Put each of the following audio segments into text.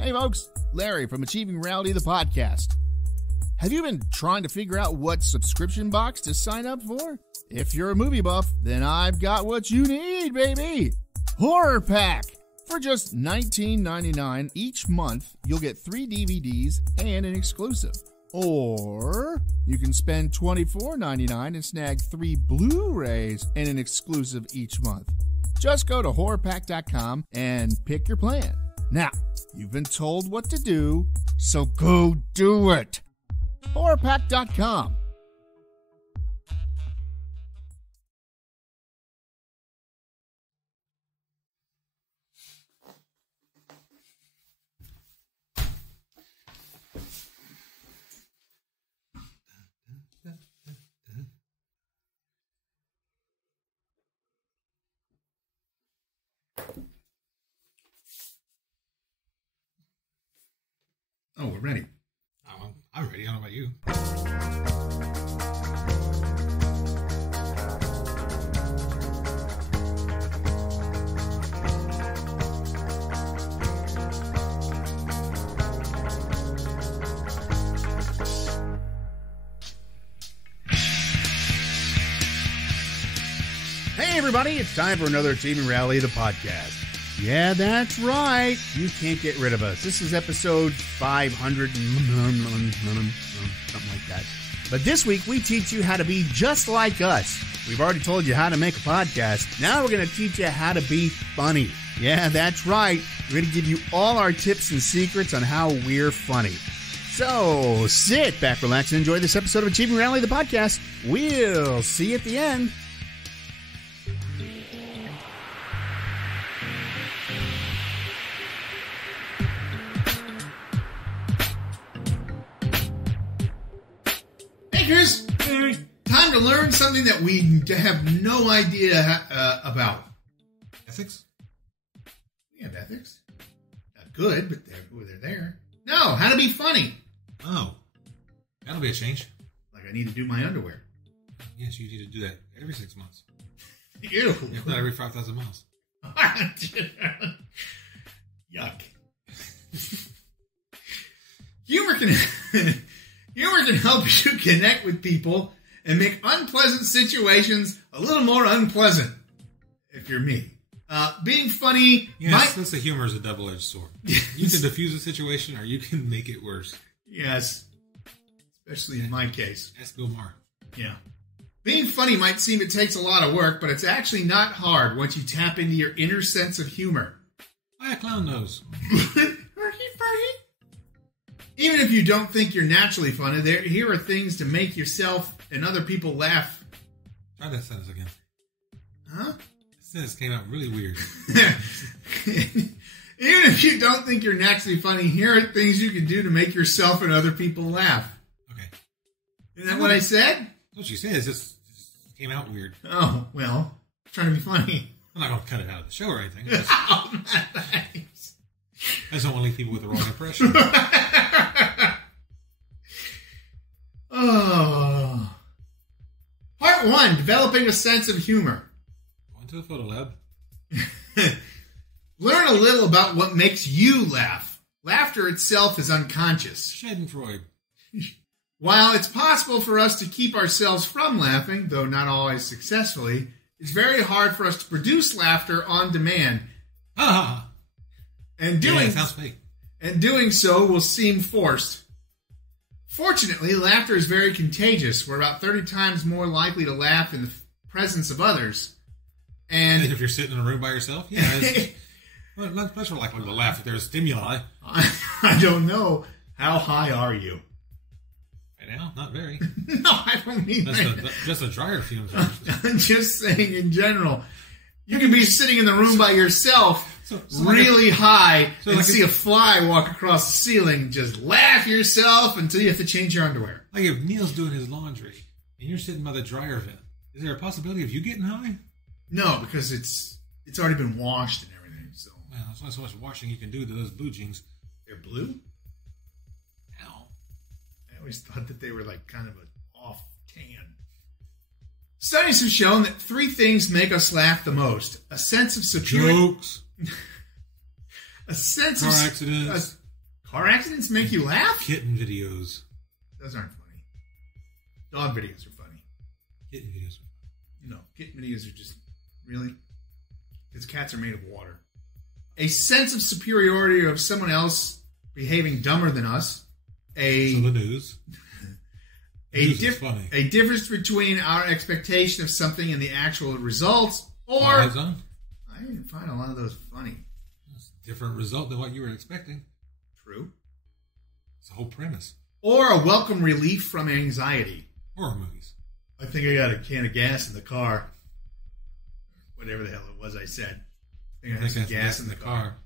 Hey folks, Larry from Achieving Reality, the podcast. Have you been trying to figure out what subscription box to sign up for? If you're a movie buff, then I've got what you need, baby! Horror Pack! For just $19.99 each month, you'll get 3 DVDs and an exclusive. Or you can spend $24.99 and snag 3 Blu-rays and an exclusive each month. Just go to horrorpack.com and pick your plan. Now, you've been told what to do, so go do it. horrorpack.com. Oh, we're ready. I'm ready. I don't know about you. Hey everybody, it's time for another Achieving Reality, the podcast. Yeah, that's right. You can't get rid of us. This is episode 500, something like that. But this week, we teach you how to be just like us. We've already told you how to make a podcast. Now we're going to teach you how to be funny. Yeah, that's right. We're going to give you all our tips and secrets on how we're funny. So, sit back, relax, and enjoy this episode of Achieving Reality, the podcast. We'll see you at the end. Here's time to learn something that we have no idea about. Ethics? We have ethics. Not good, but they're there. No, how to be funny. Oh. That'll be a change. Like I need to do my underwear. Yes, you need to do that every 6 months. Ew. If not every 5,000 miles. Yuck. Humor can help you connect with people and make unpleasant situations a little more unpleasant, if you're me. Being funny... Yes, that's the humor is a double-edged sword. You can diffuse a situation or you can make it worse. Yes. Especially in my case. Ask Bill Maher. Yeah. Being funny might seem it takes a lot of work, but it's actually not hard once you tap into your inner sense of humor. Why a clown nose? Even if you don't think you're naturally funny, here are things to make yourself and other people laugh. Try that sentence again. Huh? That sentence came out really weird. Even if you don't think you're naturally funny, here are things you can do to make yourself and other people laugh. Okay. Isn't that what I said? What she said is just came out weird. Oh, well, I'm trying to be funny. I'm not going to cut it out of the show or anything. I just don't want to leave people with the wrong impression. Oh. Part 1, developing a sense of humor. Going to a photo lab. Learn a little about what makes you laugh. Laughter itself is unconscious. Schadenfreude. While it's possible for us to keep ourselves from laughing, though not always successfully, it's very hard for us to produce laughter on demand. Ah! And It sounds fake. And doing so will seem forced. Fortunately, laughter is very contagious. We're about 30 times more likely to laugh in the presence of others. And if you're sitting in a room by yourself, yeah, it's much more likely to laugh if there's stimuli. I don't know. How high are you? Right now, not very. No, I don't mean that. Just a dryer fumes. I'm just saying in general. You can be sitting in the room by yourself, really high, and see a fly walk across the ceiling. Just laugh yourself until you have to change your underwear. Like if Neil's doing his laundry and you're sitting by the dryer vent, is there a possibility of you getting high? No, because it's already been washed and everything. So well, there's not so much washing you can do to those blue jeans. They're blue? Ow. I always thought that they were like kind of an off tan. Studies have shown that 3 things make us laugh the most: a sense of security, jokes, a sense car of accidents, Car accidents make you laugh? Kitten videos. Those aren't funny. Dog videos are funny. Kitten videos are funny. No, kitten videos are just... Really? Because cats are made of water. A sense of superiority of someone else behaving dumber than us. So the news. A difference between our expectation of something and the actual results. Or... I didn't find a lot of those funny. It's a different result than what you were expecting. True. It's the whole premise. Or a welcome relief from anxiety. Horror movies. I think I got a can of gas in the car. Whatever the hell it was I said. I think I had some gas in the car.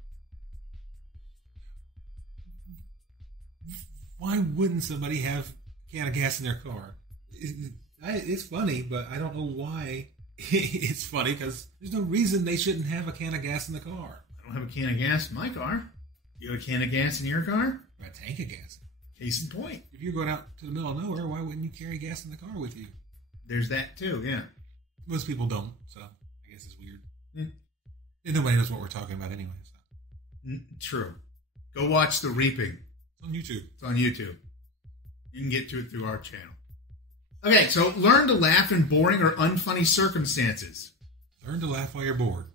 Why wouldn't somebody have a can of gas in their car? It's funny, but I don't know why it's funny, because there's no reason they shouldn't have a can of gas in the car. I don't have a can of gas in my car. You have a can of gas in your car? Or a tank of gas. Case in point. If you're going out to the middle of nowhere, why wouldn't you carry gas in the car with you? There's that too, yeah. Most people don't, so I guess it's weird. And nobody knows what we're talking about anyway. So. True. Go watch The Reaping. It's on YouTube. It's on YouTube. You can get to it through our channel. Okay, so learn to laugh in boring or unfunny circumstances. Learn to laugh while you're bored.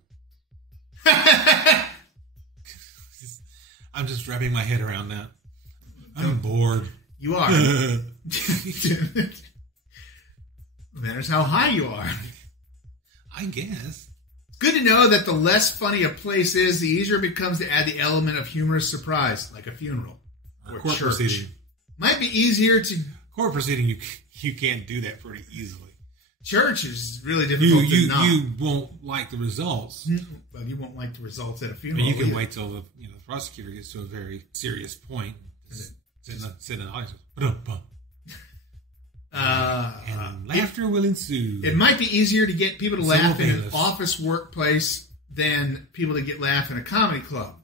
I'm just wrapping my head around that. I'm bored. You are. Matters how high you are. I guess. It's good to know that the less funny a place is, the easier it becomes to add the element of humorous surprise, like a funeral or court church. Proceeding. Might be easier to... Court proceeding, you can't do that pretty easily. Church is really difficult to not. You won't like the results. Well, you won't like the results at a funeral. But you can wait till the prosecutor gets to a very serious point. Sit in the audience. And laughter will ensue. It might be easier to get people to laugh in an office workplace than people to get laugh in a comedy club.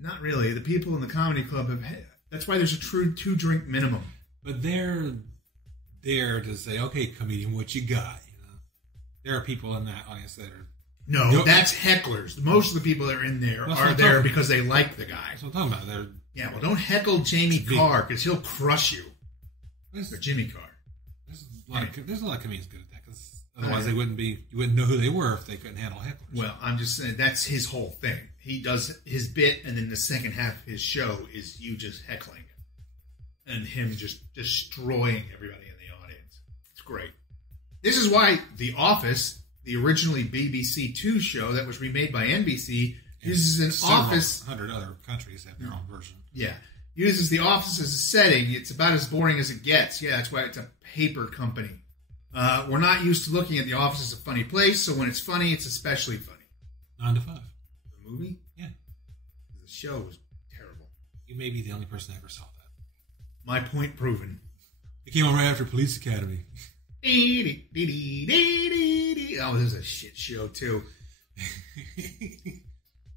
Not really. The people in the comedy club that's why there's a true 2-drink minimum. But they're there to say, okay, comedian, what you got? There are people in that audience that are... No, that's hecklers. Most of the people that are in there are there because they like the guy. That's what I'm talking about. Yeah, well, don't heckle Jamie Carr because he'll crush you. Or Jimmy Carr. There's a lot of comedians good at that, because otherwise you wouldn't know who they were if they couldn't handle hecklers. Well, I'm just saying that's his whole thing. He does his bit, and then the second half of his show is you just heckling him and him just destroying everybody in the audience. It's great. This is why The Office, the originally BBC Two show that was remade by NBC, uses an office. 100 other countries have their own version. Yeah. Uses The Office as a setting. It's about as boring as it gets. Yeah, that's why it's a paper company. We're not used to looking at The Office as a funny place, so when it's funny, it's especially funny. 9 to 5. The movie? Yeah. The show was terrible. You may be the only person that ever saw that. My point proven. It came on right after Police Academy. Oh, this is a shit show, too.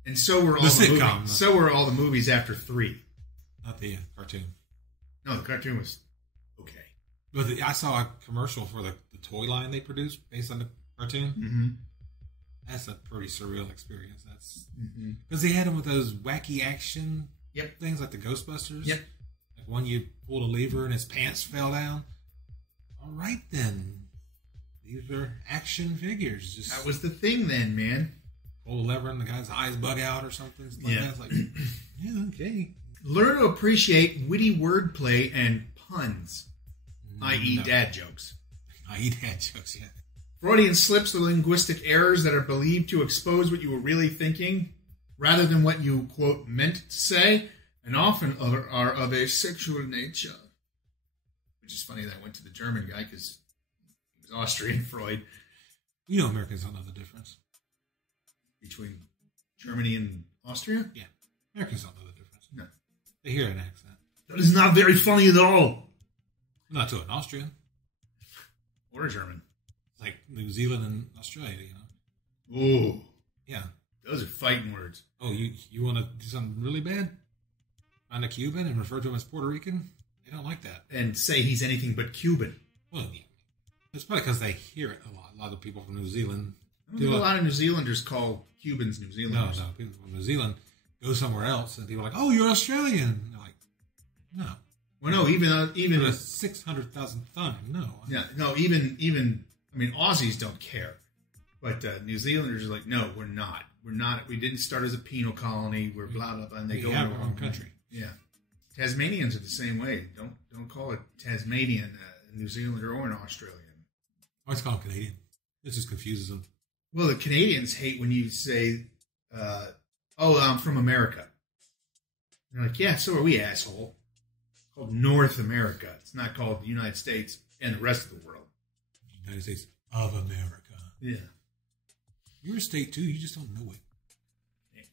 And so were all the movies. So were all the movies after 3. Not the cartoon. No, the cartoon was okay. But I saw a commercial for the toy line they produced based on the cartoon. Mm-hmm. That's a pretty surreal experience. That's because they had them with those wacky action things like the Ghostbusters. Yep. Like one you pulled a lever and his pants fell down. All right then, these are action figures. That was the thing then, man. Pull a lever and the guy's eyes bug out or something. Like that. It's like, yeah, okay. Learn to appreciate witty wordplay and puns, i.e. dad jokes. I.e. dad jokes, yeah. Freudian slips are linguistic errors that are believed to expose what you were really thinking rather than what you, quote, meant to say, and often are of a sexual nature. Which is funny that I went to the German guy because he was Austrian, Freud. You know Americans don't know the difference. Between Germany and Austria? Yeah. Americans don't know the difference. No. They hear an accent. That is not very funny at all. Not to an Austrian. Or a German. Like New Zealand and Australia, you know. Ooh. Yeah. Those are fighting words. Oh, you want to do something really bad? Find a Cuban and refer to him as Puerto Rican? They don't like that. And say he's anything but Cuban. Well, yeah. It's probably because they hear it a lot. A lot of people from New Zealand. I don't think a lot of New Zealanders call Cubans New Zealanders. No. People from New Zealand go somewhere else, and people are like, "Oh, you're Australian." And they're like, "No." Well, no, even a 600,000 time. No. Yeah, no, even. I mean, Aussies don't care, but New Zealanders are like, no, we're not. We're not. We didn't start as a penal colony. We're blah blah blah. And they go have into our own country. Yeah, Tasmanians are the same way. Don't call it Tasmanian, New Zealander, or an Australian. I always call them Canadian. It just confuses them. Well, the Canadians hate when you say, "Oh, I'm from America." They're like, "Yeah, so are we, asshole." It's called North America. It's not called the United States and the rest of the world. United States of America. Yeah. You're a state too. You just don't know it.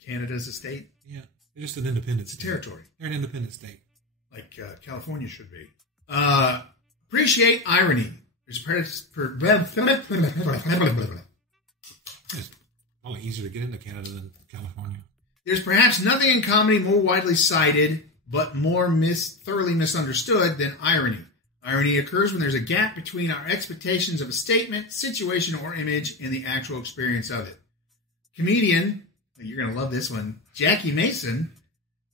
Canada's a state. Yeah, they're just an independent It's a state. territory. They're an independent state. Like California should be. Appreciate irony. There's It's probably easier to get into Canada than California. There's perhaps nothing in comedy more widely cited, but more thoroughly misunderstood than irony. Irony occurs when there's a gap between our expectations of a statement, situation, or image and the actual experience of it. Comedian, you're going to love this one, Jackie Mason,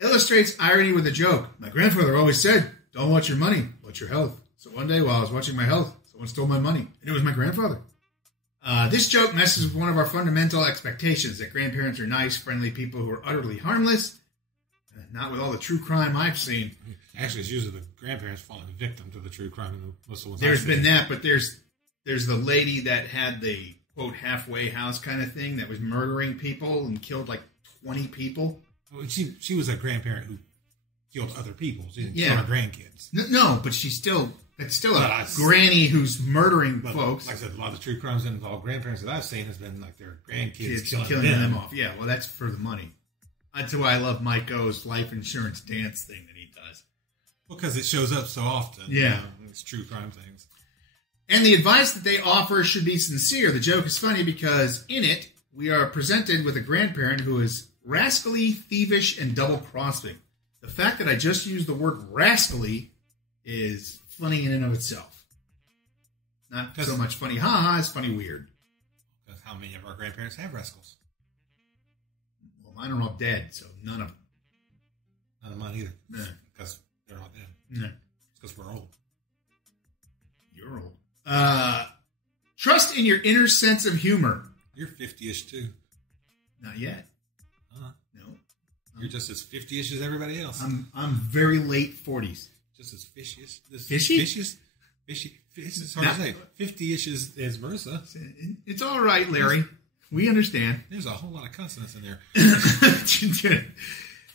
illustrates irony with a joke. My grandfather always said, don't watch your money, watch your health. So one day while I was watching my health, someone stole my money, and it was my grandfather. This joke messes with one of our fundamental expectations, that grandparents are nice, friendly people who are utterly harmless. Not with all the true crime I've seen. Actually, it's usually the grandparents falling victim to the true crime. There's been that, but there's the lady that had the, quote, halfway house kind of thing that was murdering people and killed like 20 people. Oh, she was a grandparent who killed other people. She didn't kill her grandkids. No, but that's still a granny who's murdering folks. Like I said, a lot of the true crimes that involve grandparents that I've seen has been like their grandkids killing them off. Yeah, well, that's for the money. That's why I love Mike O's life insurance dance thing that he does. Well, because it shows up so often. Yeah. It's true crime things. And the advice that they offer should be sincere. The joke is funny because in it, we are presented with a grandparent who is rascally, thievish, and double-crossing. The fact that I just used the word rascally is funny in and of itself. Not so much funny ha-ha, it's funny weird. Because how many of our grandparents have rascals? Well, mine are all dead, so none of them. None of mine either. No. Because they're all dead. No. It's because we're old. You're old. Trust in your inner sense of humor. You're 50-ish too. Not yet. No. You're just as 50-ish as everybody else. I'm very late 40s. Just as fishy-ish. Fishy? Fishy. It's hard to say. 50-ish is Marissa. It's all right, Larry. We understand. There's a whole lot of consonants in there.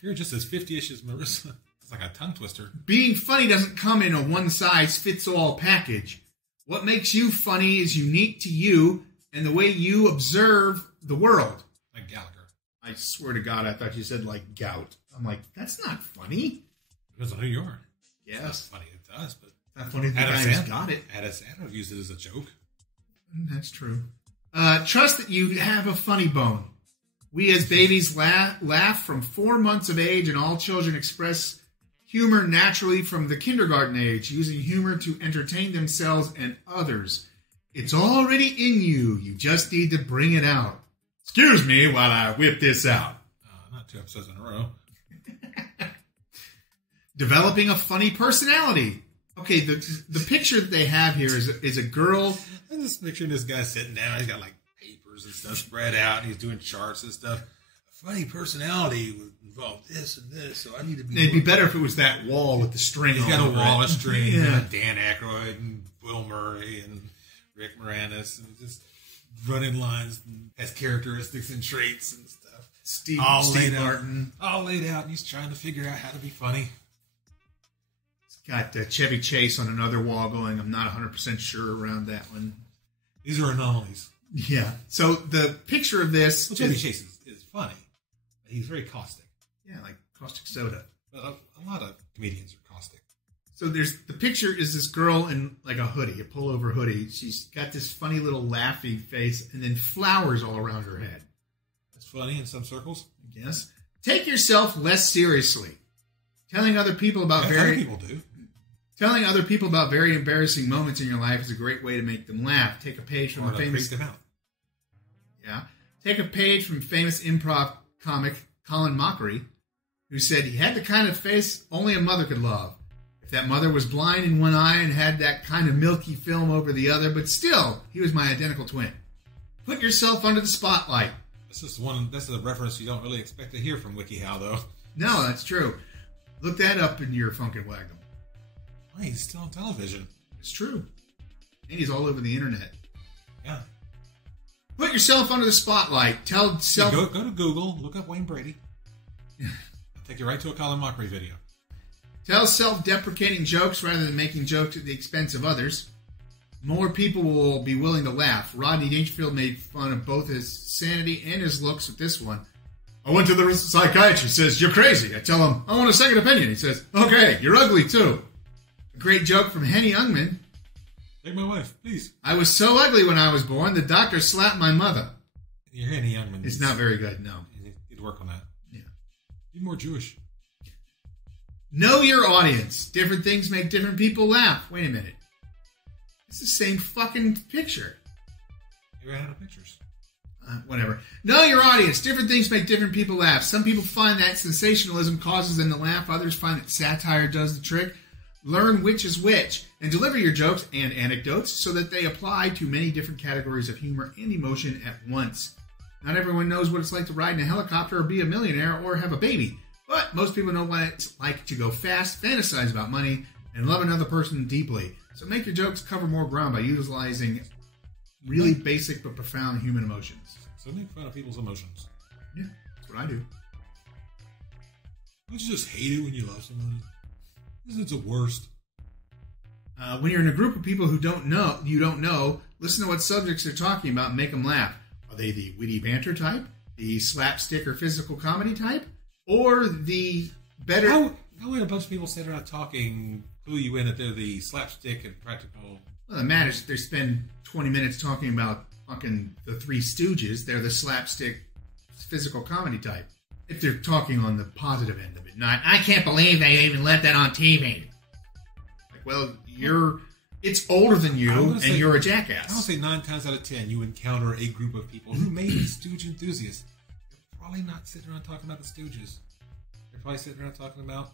You're just as 50-ish as Marissa. It's like a tongue twister. Being funny doesn't come in a one-size-fits-all package. What makes you funny is unique to you and the way you observe the world. Like Gallagher. I swear to God, I thought you said like gout. I'm like, that's not funny. Depends on who you are. Yes. It's not funny to us, but... Not funny that the guy who's got it. Adam Sandler used it as a joke. That's true. Trust that you have a funny bone. We as babies laugh from 4 months of age, and all children express humor naturally from the kindergarten age, using humor to entertain themselves and others. It's already in you. You just need to bring it out. Excuse me while I whip this out. Not 2 episodes in a row. Developing a funny personality. Okay, the picture that they have here is a girl. I'm just picturing this guy sitting down. He's got like papers and stuff spread out. And he's doing charts and stuff. A funny personality would involve this and this, so I need to be... It'd be better if it was that wall with the string on it. He's got a wall of string. Yeah. Dan Aykroyd and Will Murray and Rick Moranis. And just running lines and has characteristics and traits and stuff. Steve Martin. All laid out, and he's trying to figure out how to be funny. Got Chevy Chase on another wall going, I'm not 100% sure around that one. These are anomalies. Yeah. So the picture of this... Well, Chevy Chase is funny. He's very caustic. Yeah, like caustic soda. But a lot of comedians are caustic. So the picture is this girl in like a hoodie, a pullover hoodie. She's got this funny little laughy face and then flowers all around her head. That's funny in some circles. I guess. Take yourself less seriously. Telling other people about other people do. Telling other people about very embarrassing moments in your life is a great way to make them laugh. Take a page from them out. Yeah. Take a page from famous improv comic Colin Mockery, who said he had the kind of face only a mother could love. If that mother was blind in one eye and had that kind of milky film over the other, but still, he was my identical twin. Put yourself under the spotlight. That's a reference you don't really expect to hear from WikiHow, though. No, that's true. Look that up in your Funkin' Wagdom. Why, he's still on television. It's true. And he's all over the internet. Yeah. Put yourself under the spotlight. Tell self... Go to Google, look up Wayne Brady. I'll take you right to a Colin Mockery video. Tell self-deprecating jokes rather than making jokes at the expense of others. More people will be willing to laugh. Rodney Dangerfield made fun of both his sanity and his looks with this one. I went to the psychiatrist. He says, you're crazy. I tell him, I want a second opinion. He says, okay, you're ugly too. A great joke from Henny Youngman. Take my wife, please. I was so ugly when I was born, the doctor slapped my mother. Your Henny Youngman. It's not very good, no. You need to work on that. Yeah. Be more Jewish. Know your audience. Different things make different people laugh. Wait a minute. It's the same fucking picture. You ran out of pictures. Whatever. Know your audience. Different things make different people laugh. Some people find that sensationalism causes them to laugh. Others find that satire does the trick. Learn which is which. And deliver your jokes and anecdotes so that they apply to many different categories of humor and emotion at once. Not everyone knows what it's like to ride in a helicopter or be a millionaire or have a baby. But most people know what it's like to go fast, fantasize about money, and love another person deeply. So make your jokes cover more ground by utilizing really basic but profound human emotions. So make fun of people's emotions. Yeah, that's what I do. Don't you just hate it when you love somebody? Isn't it the worst? When you're in a group of people who you don't know, listen to what subjects they're talking about and make them laugh. Are they the witty banter type, the slapstick or physical comedy type, or the better... How would a bunch of people sit around talking clue you in that they're the slapstick and practical... Well, the matter is they spend 20 minutes talking about fucking the Three Stooges. They're the slapstick physical comedy type. If they're talking on the positive end of it. Not, I can't believe they even let that on TV. Like, well, it's older than you, and you're a jackass. I would say 9 times out of 10, you encounter a group of people who may be Stooge enthusiasts. They're probably not sitting around talking about the Stooges. They're probably sitting around talking about,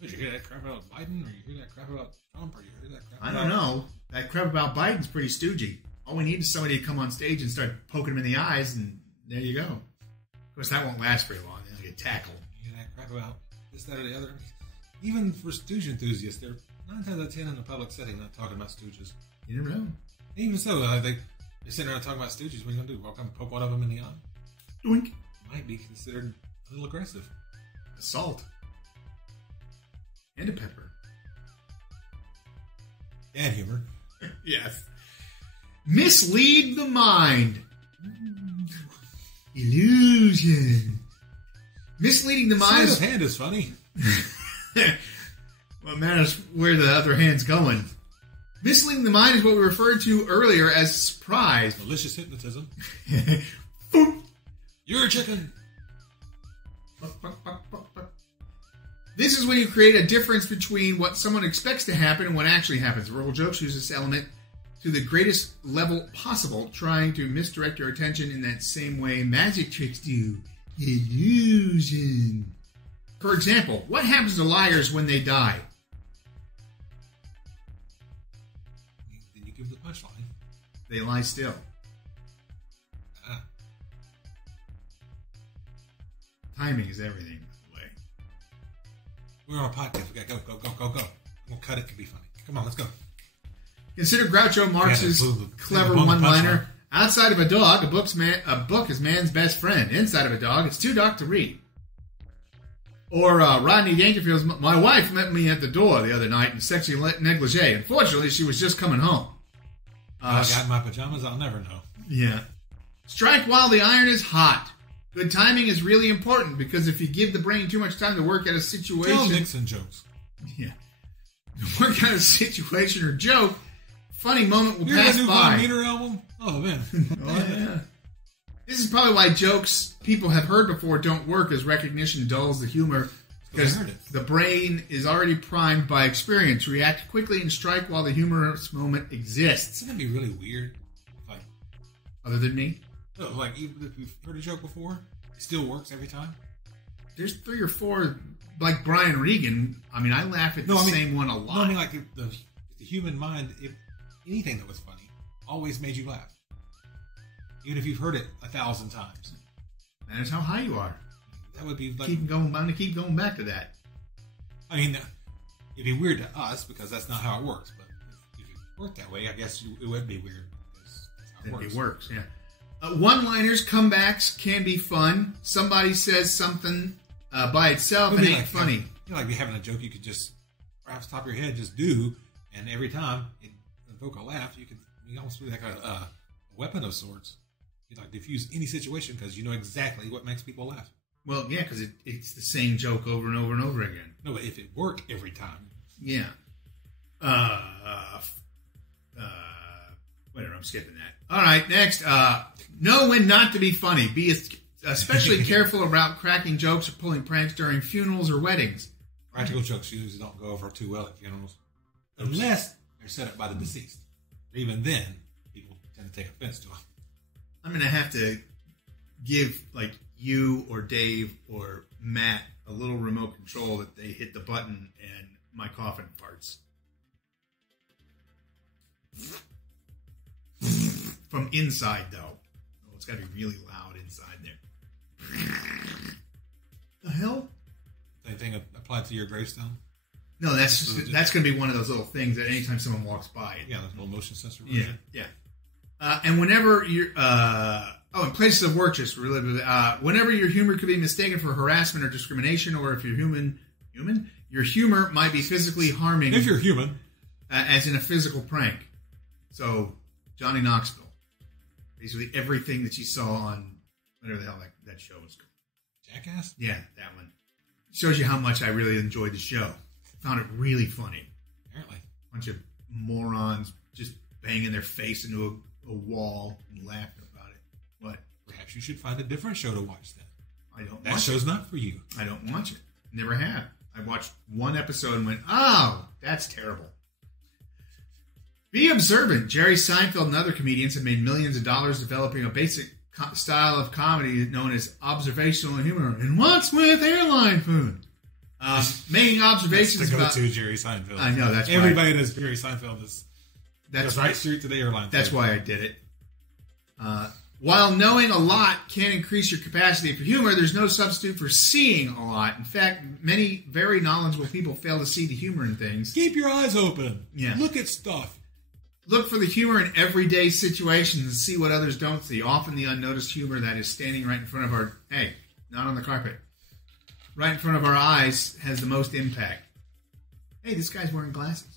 did you hear that crap about Biden, or you hear that crap about Trump, or you hear that crap about... I don't know. That crap about Biden's pretty stoogey. All we need is somebody to come on stage and start poking him in the eyes, and there you go. Of course, that won't last very long. They'll get tackled. You hear that crap about this, that, or the other. Even for Stooge enthusiasts, they're 9 times out of 10 in a public setting not talking about Stooges. You never know. Even so, they're sitting around talking about Stooges. What are you going to do? Walk up and poke one of them in the eye? Doink. Might be considered a little aggressive. Assault. And a pepper. Bad humor. Yes. Mislead the mind. Illusion. Misleading the mind. Sleight of hand is funny. Well, it matters where the other hand's going. Misleading the mind is what we referred to earlier as surprise. Malicious hypnotism. Boop. You're a chicken. This is when you create a difference between what someone expects to happen and what actually happens. Verbal jokes use this element to the greatest level possible, trying to misdirect your attention in that same way magic tricks do. Illusion. For example, what happens to liars when they die? Then you give the punchline. They lie still. Timing is everything, by the way. We're on a podcast. We gotta go. We'll cut it to be funny. Come on, let's go. Consider Groucho Marx's clever one-liner. Outside of a dog, a book is man's best friend. Inside of a dog, it's too dark to read. Or Rodney Dangerfield's, my wife met me at the door the other night in sexy negligee. Unfortunately, she was just coming home. I got my pajamas, I'll never know. Yeah. Strike while the iron is hot. Good timing is really important because if you give the brain too much time to work out a situation... Tell Nixon jokes. Yeah. Work out a situation or joke, funny moment will Hear pass that new by. Von Meter album? Oh, man. Oh, yeah. This is probably why jokes people have heard before don't work, as recognition dulls the humor because the brain is already primed by experience. React quickly and strike while the humorous moment exists. Isn't that be really weird? Other than me? No, even if you've heard a joke before, it still works every time. there's 3 or 4, like Brian Regan. I mean, I laugh at the same one a lot. No, I mean, like the human mind, if anything that was funny always made you laugh. Even if you've heard it 1,000 times. That is how high you are. That would be like... I'm going to keep going back to that. I mean, it'd be weird to us because that's not how it works. But if it worked that way, I guess it would be weird. Because that's how it works. Yeah. One-liners, comebacks can be fun. Somebody says something by itself and ain't funny. Like be having a joke you could just, right off the top of your head, just do, and every time it evoke a laugh, you almost do like a weapon of sorts. You like diffuse any situation because you know exactly what makes people laugh. Well, yeah, because it's the same joke over and over and over again. No, but if it worked every time. Yeah. Whatever, I'm skipping that. All right, next. Know when not to be funny. Be especially careful about cracking jokes or pulling pranks during funerals or weddings. Practical jokes usually don't go over too well at funerals. Unless they're set up by the deceased. Even then, people tend to take offense to them. I'm going to have to give, like, you or Dave or Matt a little remote control that they hit the button and my coffin farts. From inside, though. Oh, it's got to be really loud inside there. The hell? Anything applied to your gravestone? No, that's going to be one of those little things that anytime someone walks by. Yeah, the little motion sensor. Yeah. And whenever you're... in places of work, just really... whenever your humor could be mistaken for harassment or discrimination, or if you're human... Your humor might be physically harming... If you're human. As in a physical prank. So, Johnny Knoxville. Basically everything that you saw on... Whatever the hell that show was called. Jackass? Yeah, that one. Shows you how much I really enjoyed the show. Found it really funny. Apparently. Bunch of morons just banging their face into a wall and laughing about it. What? Perhaps you should find a different show to watch then. I don't That show's not for you. I don't watch it. Never have. I watched one episode and went, oh, that's terrible. Be observant. Jerry Seinfeld and other comedians have made millions of dollars developing a basic style of comedy known as observational humor. And what's with airline food? Making observations about... about... Jerry Seinfeld. I know, that's everybody that's Jerry Seinfeld is... That's right straight to the airline. That's why I did it. While knowing a lot can increase your capacity for humor, there's no substitute for seeing a lot. In fact, many very knowledgeable people fail to see the humor in things. Keep your eyes open. Yeah. Look at stuff. Look for the humor in everyday situations and see what others don't see. Often the unnoticed humor that is standing right in front of our... Hey, not on the carpet. Right in front of our eyes has the most impact. Hey, this guy's wearing glasses.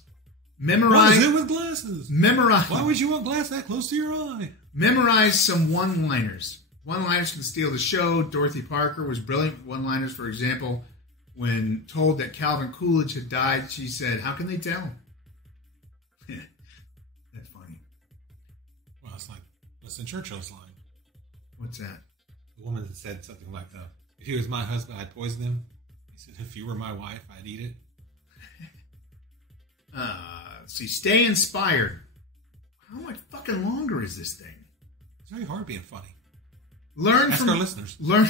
What is it with glasses? Memorize. Why would you want glass that close to your eye? Memorize some one-liners. One-liners can steal the show. Dorothy Parker was brilliant with one-liners. For example, when told that Calvin Coolidge had died, she said, "How can they tell?" That's funny. Well, it's like Winston Churchill's line. What's that? The woman that said something like, "If he was my husband, I'd poison him." He said, "If you were my wife, I'd eat it." Let's see. Stay inspired. How much fucking longer is this thing? It's very hard being funny. Ask our listeners. Learn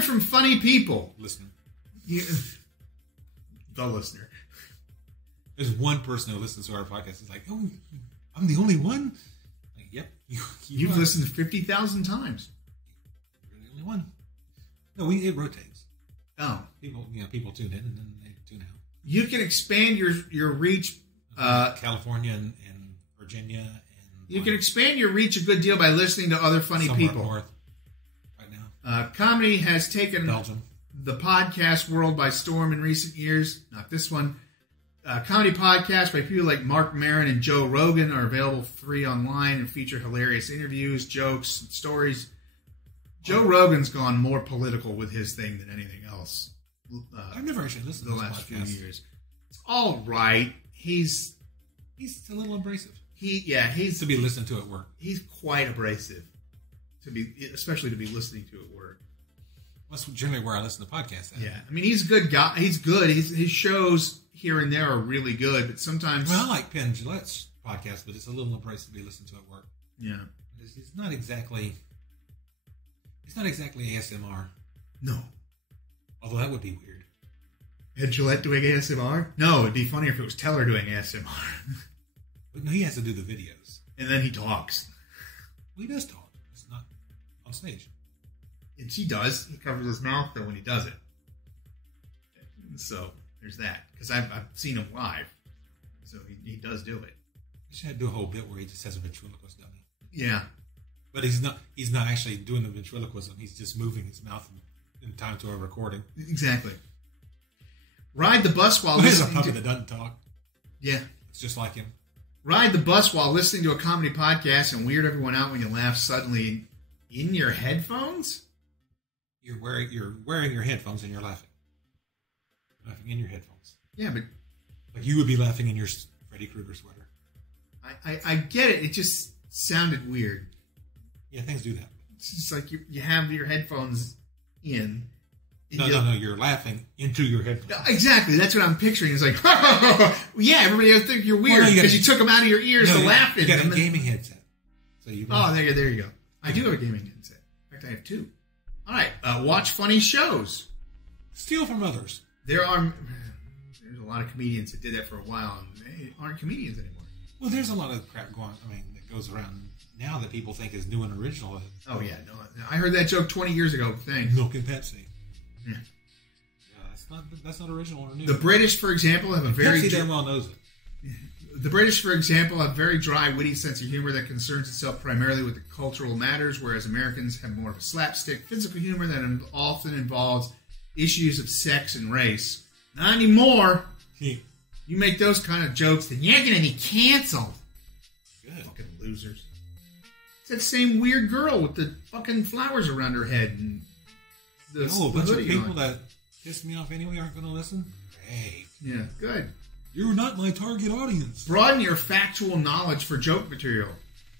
from funny people. Listener. The listener. There's one person who listens to our podcast. Is like, "Oh, I'm the only one." Like, yep. You've listened 50,000 times. You're the only one. No, it rotates. Oh, people tune in and then they tune out. You can expand your reach. California and Virginia, and you can expand your reach a good deal by listening to other funny people. North right now. Comedy has taken Belgium. The podcast world by storm in recent years. Not this one. Comedy podcasts by people like Mark Maron and Joe Rogan are available free online and feature hilarious interviews, jokes, and stories. Joe Rogan's gone more political with his thing than anything else. I've never actually listened to the this last few podcast. years. It's all right. He's a little abrasive. He's to be listened to at work. He's quite abrasive especially to be listening to at work. That's generally where I listen to podcasts at. Yeah, I mean he's a good guy. He's good. His shows here and there are really good, but sometimes I like Penn Jillette's podcast, but it's a little abrasive to be listened to at work. Yeah, It's not exactly. It's not exactly ASMR. No. Although that would be weird. Ed Gillette doing ASMR? No, it'd be funnier if it was Teller doing ASMR. But no, he has to do the videos. And then he talks. Well, he does talk. It's not on stage. And he does. He covers his mouth, though, when he does it. So, there's that. Because I've seen him live. So, he does do it. He should do a whole bit where he just has a ventriloquist dummy. Yeah. But he's not actually doing the ventriloquism. He's just moving his mouth in time to a recording. Exactly. Ride the bus while There's a listening puppet to... that doesn't talk. Yeah. It's just like him. Ride the bus while listening to a comedy podcast and weird everyone out when you laugh suddenly in your headphones? You're wearing your headphones and you're laughing. Laughing in your headphones. Yeah, but... Like you would be laughing in your Freddy Krueger sweater. I get it. It just sounded weird. Yeah, things do that. It's just like you have your headphones in. No, you're laughing into your headphones. Exactly. That's what I'm picturing. It's like, yeah, everybody will think you're weird Well, because you took them out of your ears to laugh in them. You them. got a gaming headset. So you there you go. I do have a gaming headset. In fact, I have two. All right. Watch funny shows. Steal from others. There's a lot of comedians that did that for a while, and they aren't comedians anymore. Well, there's a lot of crap that goes around now that people think is new and original. Oh, yeah. No, I heard that joke 20 years ago. Thanks. Milk and Pepsi. Yeah. That's not original or new. The British, for example, have a very... Pepsi damn well knows it. The British, for example, have a very dry, witty sense of humor that concerns itself primarily with the cultural matters, whereas Americans have more of a slapstick, physical humor that often involves issues of sex and race. Not anymore. You make those kind of jokes, then you're going to be canceled. Good. Fucking losers. It's that same weird girl with the fucking flowers around her head and a bunch of people that piss me off anyway aren't going to listen? Great. Yeah, good. You're not my target audience. Broaden your factual knowledge for joke material.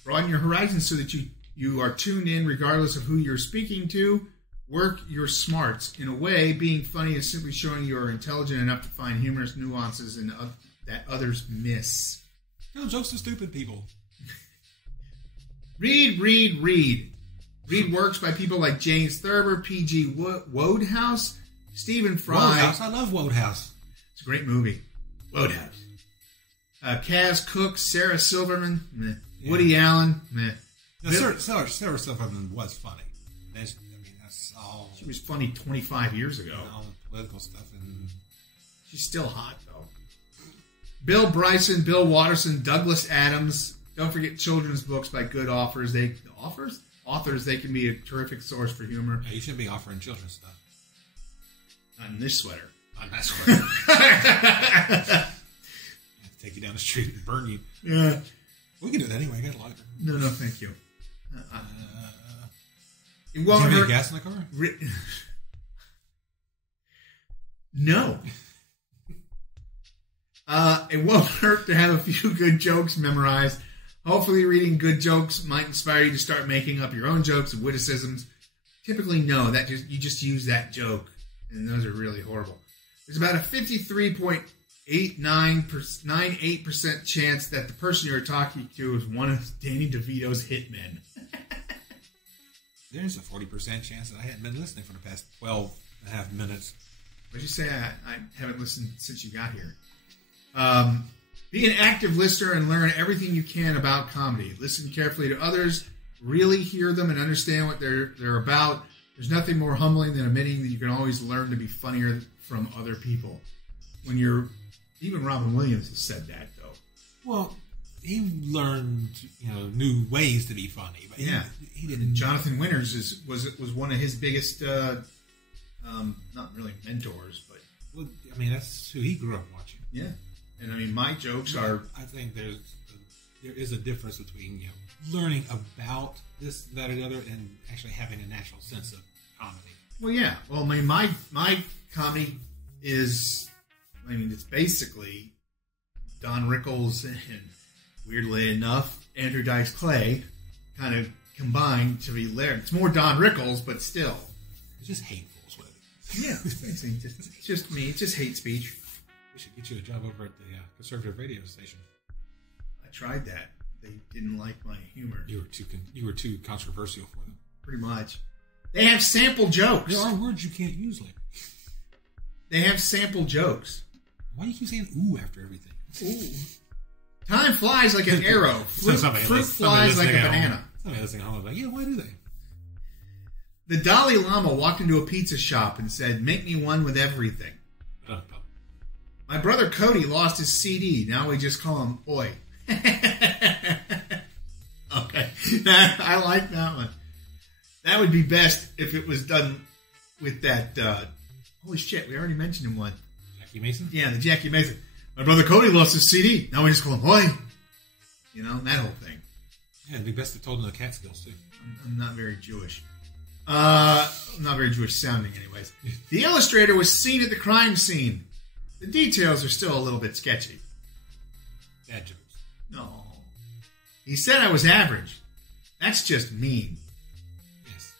Broaden your horizons so that you are tuned in regardless of who you're speaking to. Work your smarts. In a way, being funny is simply showing you are intelligent enough to find humorous nuances that others miss. No, jokes are stupid people. Read. Read works by people like James Thurber, P.G. Wodehouse, Stephen Fry. Wodehouse, I love Wodehouse. It's a great movie. Wodehouse. Kaz Cook, Sarah Silverman, meh. Yeah. Woody Allen, meh. Now, Sarah Silverman was funny. That's all. She was funny 25 years ago. All the political stuff. And she's still hot, though. Bill Bryson, Bill Watterson, Douglas Adams. Don't forget children's books by good authors. Authors, they can be a terrific source for humor. Yeah, you shouldn't be offering children's stuff. Not in this sweater. On that sweater. I have to take you down the street and burn you. Yeah. We can do that anyway. I got a lighter. No, thank you. Do you have any gas in the car? No. It won't hurt to have a few good jokes memorized. Hopefully reading good jokes might inspire you to start making up your own jokes and witticisms. Typically, no. You just use that joke, and those are really horrible. There's about a 53.98% chance that the person you're talking to is one of Danny DeVito's hitmen. There's a 40% chance that I hadn't been listening for the past 12 and a half minutes. What'd you say? I haven't listened since you got here. Be an active listener and learn everything you can about comedy. Listen carefully to others. Really hear them and understand what they're about. There's nothing more humbling than admitting that you can always learn to be funnier from other people. Even Robin Williams has said that, though. Well, he learned, new ways to be funny. But yeah, he didn't. Jonathan Winters was one of his biggest, not really mentors, but that's who he grew up watching. Yeah, and my jokes are. I think there is a difference between learning about this, that, or the other, and actually having a natural sense of comedy. Well, yeah. Well, my comedy is, it's basically Don Rickles and, weirdly enough, Andrew Dice Clay kind of combined to be hilarious. It's more Don Rickles, but still. It's just hateful, is what it is. Yeah, it's just me. It's just hate speech. We should get you a job over at the conservative radio station. I tried that. They didn't like my humor. You were too controversial for them. Pretty much. They have sample jokes. There are words you can't use, like. They have sample jokes. Why do you keep saying "ooh" after everything? Ooh. Time flies like an arrow. Fruit flies like a banana. Somebody listening at home is like, yeah, why do they? The Dalai Lama walked into a pizza shop and said, "Make me one with everything." My brother Cody lost his CD. Now we just call him Oi. Okay. I like that one. That would be best if it was done with that... holy shit, we already mentioned him one. Jackie Mason? Yeah, the Jackie Mason. My brother Cody lost his CD. Now we just call him Oi. You know, that whole thing. Yeah, it'd be best if told in the Catskills, too. I'm not very Jewish. I'm not very Jewish sounding, anyways. The illustrator was seen at the crime scene. The details are still a little bit sketchy. Bad jokes. No. He said I was average. That's just mean. Yes.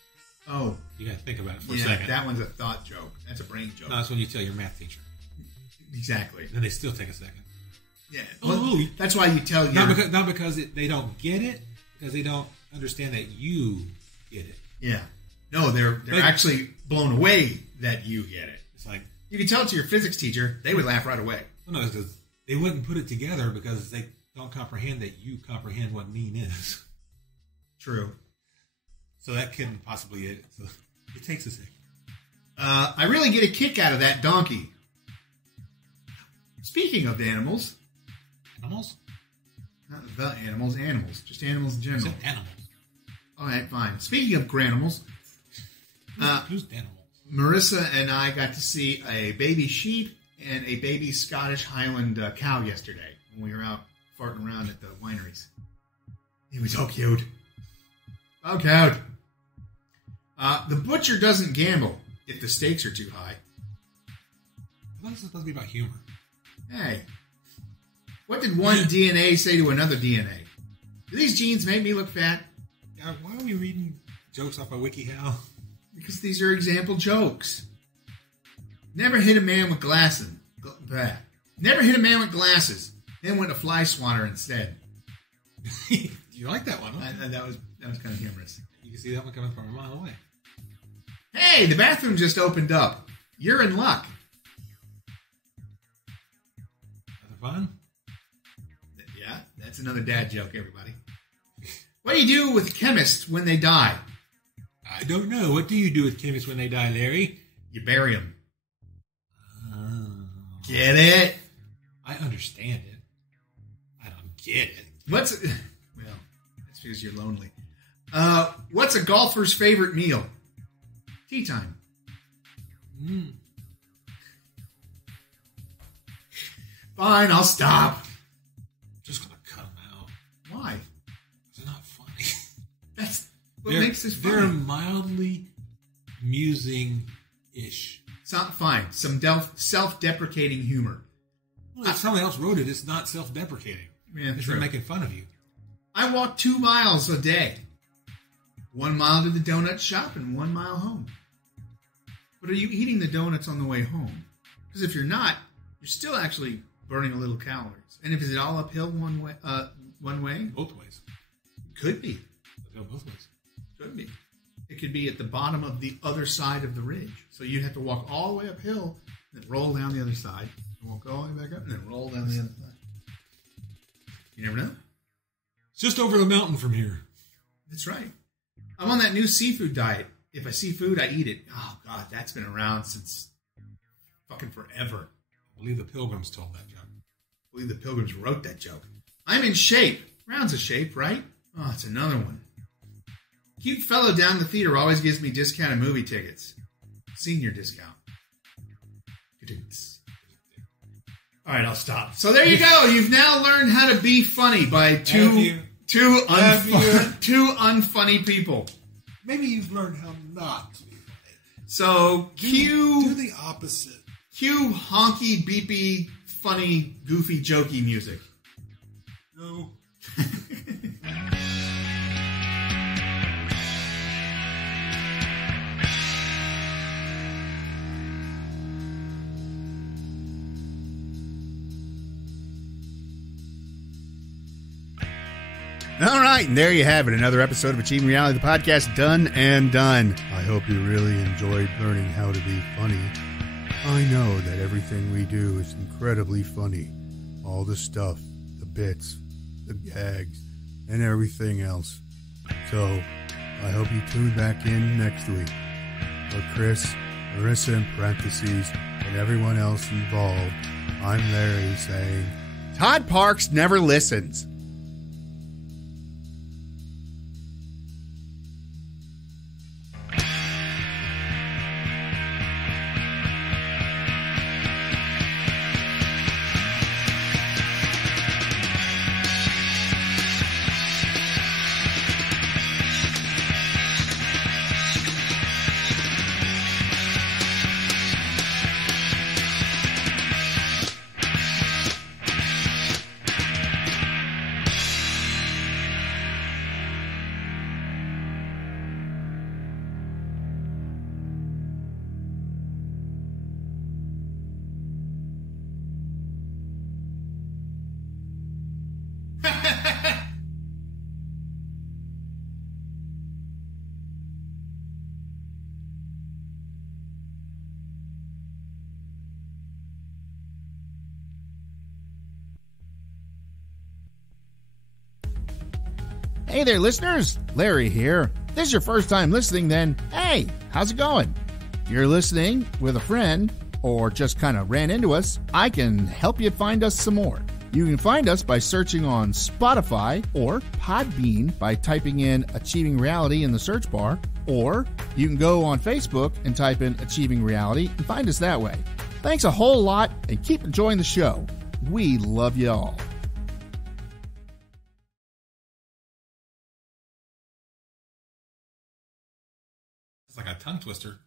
Oh. You gotta think about it for a second. That one's a thought joke. That's a brain joke. No, that's when you tell your math teacher. Exactly. Then they still take a second. Yeah. Well, that's why you tell your... Not because they don't get it, because they don't understand that you get it. Yeah. No, they're actually blown away that you get it. It's like... You can tell it to your physics teacher, they would laugh right away. Well, no, it's because they wouldn't put it together because they don't comprehend that you comprehend what mean is. True. So that couldn't possibly it. So it takes a second. I really get a kick out of that donkey. Speaking of animals. Animals? Not the animals. Just animals in general. Except animals. All right, fine. Speaking of granimals. Who's animals? Marissa and I got to see a baby sheep and a baby Scottish Highland cow yesterday when we were out farting around at the wineries. He was so cute. So cute. The butcher doesn't gamble if the stakes are too high. I thought this was supposed to be about humor. Hey, what did one DNA say to another DNA? Do these genes make me look fat? Why are we reading jokes off of WikiHow? Because these are example jokes. Never hit a man with glasses. Never hit a man with glasses. Then went a fly swatter instead. You like that one, huh? That was kind of humorous. You can see that one coming from a mile away. Hey, the bathroom just opened up. You're in luck. That's fun? Yeah, that's another dad joke, everybody. What do you do with chemists when they die? I don't know. What do you do with chemists when they die, Larry? You bury them. Get it? I understand it. I don't get it. Well, that's because you're lonely. What's a golfer's favorite meal? Tea time. Fine, I'll stop. Just gonna cut them out. Why? They're not funny. That's what makes this funny. They're mildly amusing-ish. Fine. Some self-deprecating humor. Well, if somebody else wrote it, it's not self-deprecating. Yeah, it's true. not making fun of you. I walk 2 miles a day. 1 mile to the donut shop and 1 mile home. But are you eating the donuts on the way home? Because if you're not, you're still actually burning a little calories. And if it's all uphill one way? Both ways. Could be. Go both ways. Could be. It could be at the bottom of the other side of the ridge. So you'd have to walk all the way uphill, then roll down the other side, and walk all the way back up, and then roll down the other side. You never know. It's just over the mountain from here. That's right. I'm on that new seafood diet. If I see food, I eat it. Oh, God, that's been around since fucking forever. I believe the Pilgrims told that joke. I believe the Pilgrims wrote that joke. I'm in shape. Round's a shape, right? Oh, it's another one. Cute fellow down the theater always gives me discounted movie tickets. Senior discount. All right, I'll stop. So there you go. You've now learned how to be funny by two unfunny people. Maybe you've learned how not to be funny. So do the opposite. Cue honky, beepy, funny, goofy, jokey music. No. All right, and there you have it. Another episode of Achieving Reality, the podcast, done and done. I hope you really enjoyed learning how to be funny. I know that everything we do is incredibly funny. All the stuff, the bits, the gags, and everything else. So, I hope you tune back in next week. For Chris, Marissa in parentheses, and everyone else involved, I'm Larry saying, Todd Parks never listens. Hey there, listeners. Larry here. If this is your first time listening, then hey, how's it going? If you're listening with a friend or just kind of ran into us, I can help you find us some more. You can find us by searching on Spotify or Podbean by typing in Achieving Reality in the search bar, or you can go on Facebook and type in Achieving Reality and find us that way. Thanks a whole lot and keep enjoying the show. We love you all. It's like a tongue twister.